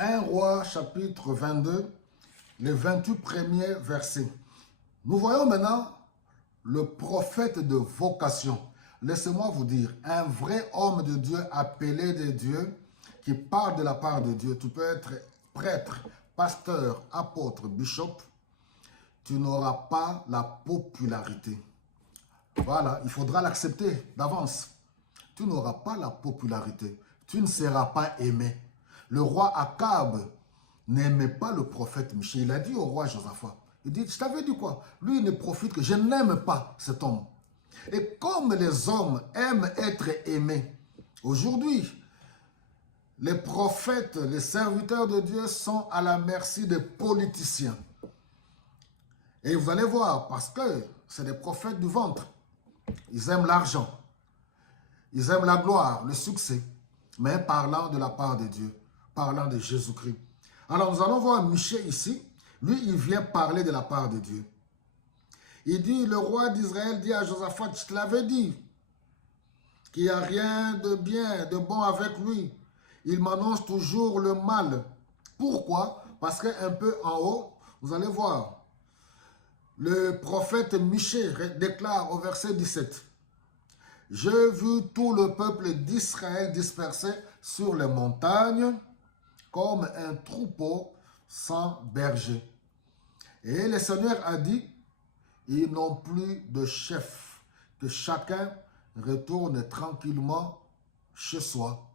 1 Roi chapitre 22, les 28 premiers versets. Nous voyons maintenant le prophète de vocation. Laissez-moi vous dire, un vrai homme de Dieu appelé de Dieu, qui parle de la part de Dieu. Tu peux être prêtre, pasteur, apôtre, bishop. Tu n'auras pas la popularité. Voilà, il faudra l'accepter d'avance. Tu n'auras pas la popularité. Tu ne seras pas aimé. Le roi Akab n'aimait pas le prophète Michée. Il a dit au roi Josaphat, il dit, je t'avais dit quoi? Lui, il ne profite que je n'aime pas cet homme. Et comme les hommes aiment être aimés, aujourd'hui, les prophètes, les serviteurs de Dieu sont à la merci des politiciens. Et vous allez voir, parce que c'est des prophètes du ventre. Ils aiment l'argent. Ils aiment la gloire, le succès. Mais parlant de la part de Dieu, parlant de Jésus-Christ. Alors nous allons voir Michée ici. Lui, il vient parler de la part de Dieu. Il dit, le roi d'Israël dit à Josaphat, je te l'avais dit, qu'il n'y a rien de bien, de bon avec lui. Il m'annonce toujours le mal. Pourquoi? Parce qu'un peu en haut, vous allez voir, le prophète Michée déclare au verset 17, « J'ai vu tout le peuple d'Israël dispersé sur les montagnes comme un troupeau sans berger. » Et le Seigneur a dit, « Ils n'ont plus de chef, que chacun retourne tranquillement chez soi. »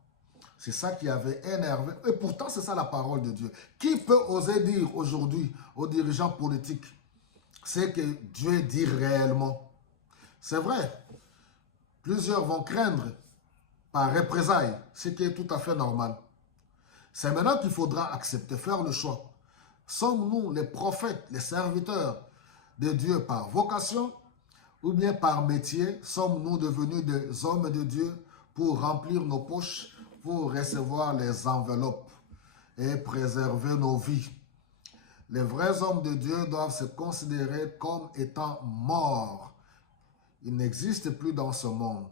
C'est ça qui avait énervé. Et pourtant, c'est ça la parole de Dieu. Qui peut oser dire aujourd'hui aux dirigeants politiques ce que Dieu dit réellement? C'est vrai, plusieurs vont craindre par représailles, ce qui est tout à fait normal. C'est maintenant qu'il faudra accepter, faire le choix. Sommes-nous les prophètes, les serviteurs de Dieu par vocation ou bien par métier? Sommes-nous devenus des hommes de Dieu pour remplir nos poches, pour recevoir les enveloppes et préserver nos vies? Les vrais hommes de Dieu doivent se considérer comme étant morts. Ils n'existent plus dans ce monde.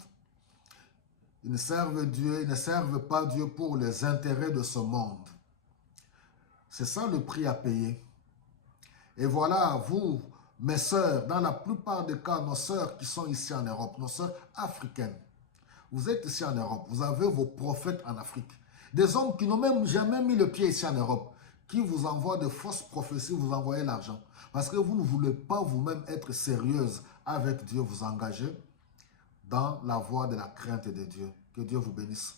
Ils ne servent Dieu, ils ne servent pas Dieu pour les intérêts de ce monde. C'est ça le prix à payer. Et voilà, vous, mes sœurs, dans la plupart des cas, nos sœurs qui sont ici en Europe, nos sœurs africaines, vous êtes ici en Europe, vous avez vos prophètes en Afrique. Des hommes qui n'ont même jamais mis le pied ici en Europe, qui vous envoient de fausses prophéties, vous envoyez l'argent. Parce que vous ne voulez pas vous-même être sérieuse avec Dieu, vous engager dans la voie de la crainte de Dieu. Que Dieu vous bénisse.